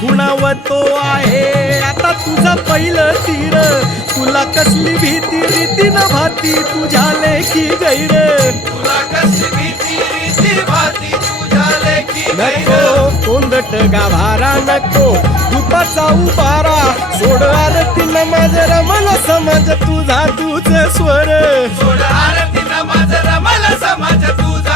खुणाव तो आहे आता तुझं पहिलं तीर, तुला कसली भीती रीती न भाती तुझ्या लेखी गैर, तुला कसली भीती रीती भाती तुझ्या लेखी नको कोंदट गाभारा नको दुपाचा उभारा, सोड आरती नमाज रमल समज तुझा तुझ स्वर, सोड आरती नमाज रमल